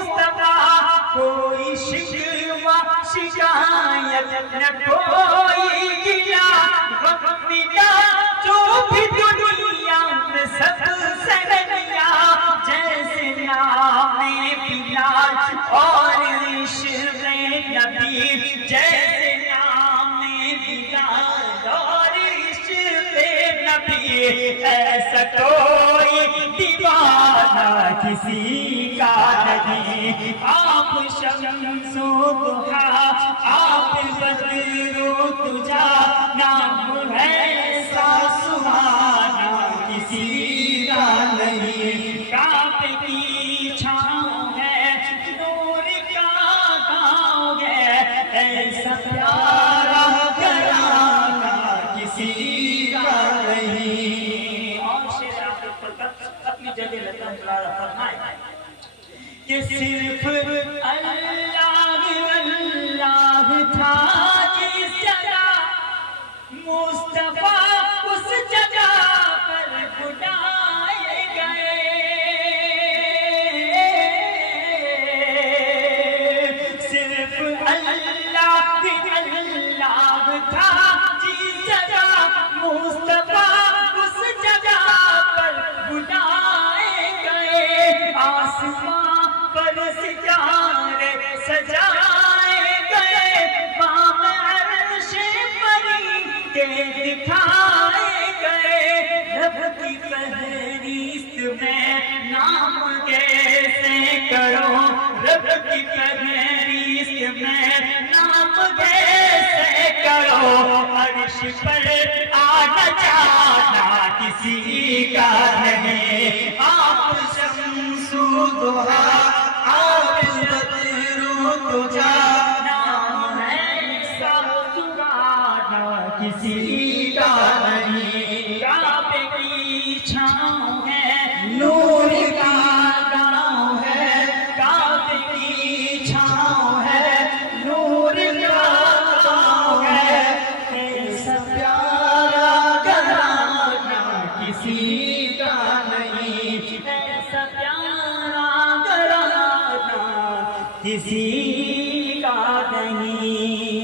مصطفیٰ کوئی شکوہ شکایت نہ کوئی کیا غم ملا جو بھی دنیا میں سب سے لیا جیسے نام بلال اور عشق نبی جیسے نام بلال اور عشق نبی ایسا کوئی دیوانہ کسی کا نہیں آپ شمس و ضحیٰ آپ بدر و دجا نام ہے ایسا سبحانہ کسی کا نہیں کعبے کی چھاؤں ہے نور کا گاؤں ہے ایسا پیارا گھرانہ کسی کا نہیں اور شیر آخر پر اپنی جگہ لتا فرمائے کہ صرف اللہ تھا جس جگہ مصطفیٰ اس جگہ پر بلائے گئے صرف اللہ تھا جس جگہ مصطفیٰ اس جگہ پر بلائے گئے آسمان پر ستارے سجائے گئے بام عرش فرشتے دکھائے گئے رب کی فہرست میں نام کیسے کرو رب کی فہرست میں نام کیسے کرو عرش پر آنا جانا کسی کا نہیں آپ شمس و ضحیٰ آپ بدر و دجا نام ہے ایسا سبحانہ کسی کا نہیں کعبے کی چھاؤں ہے نور کا گاؤں ہے کعبے کی چھاؤں ہے نور کا گاؤں ہے ایسا پیارا گھرانہ کسی کا نہیں ایسا پیارا گھرانہ کسی کا نہیں